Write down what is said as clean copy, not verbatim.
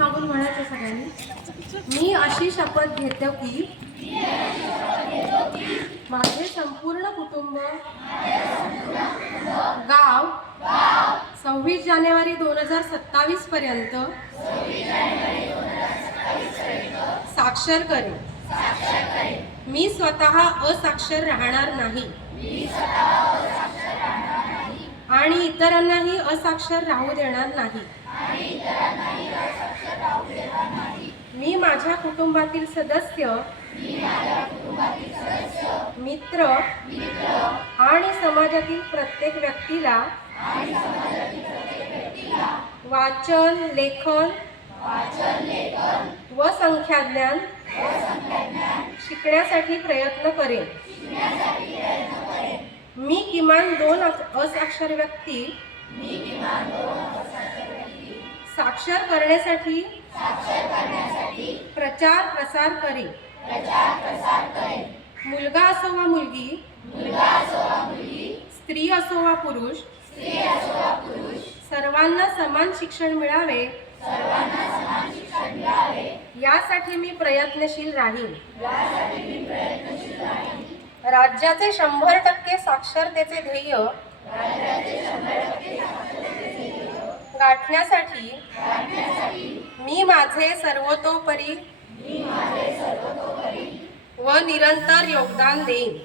मागून म्हणायचं सगळ्यांनी। मी अशी शपथ घेतो की माझे संपूर्ण कुटुंब, गाव 26 जानेवारी 2027 पर्यंत साक्षर करेन। मी स्वतः असाक्षर राहणार नाही आणि इतरांनाही असाक्षर राहू देणार नाही। मी माझ्या कुटुंबातील सदस्य, मित्र आणि समाजातील प्रत्येक व्यक्तीला वाचन, लेखन व संख्याज्ञान शिकण्यासाठी प्रयत्न करेन। मी किमान 2 असाक्षर व्यक्ती साक्षर करण्यासाठी प्रचार प्रसार करेन। मुलगा असो वा मुलगी, स्त्री असो वा पुरुष, सर्वांना समान शिक्षण मिळावे यासाठी मी प्रयत्नशील राहीन। राज्याचे 100% साक्षरतेचे ध्येय गाठण्यासाठी मी माझे सर्वतोपरी व निरंतर योगदान देईन।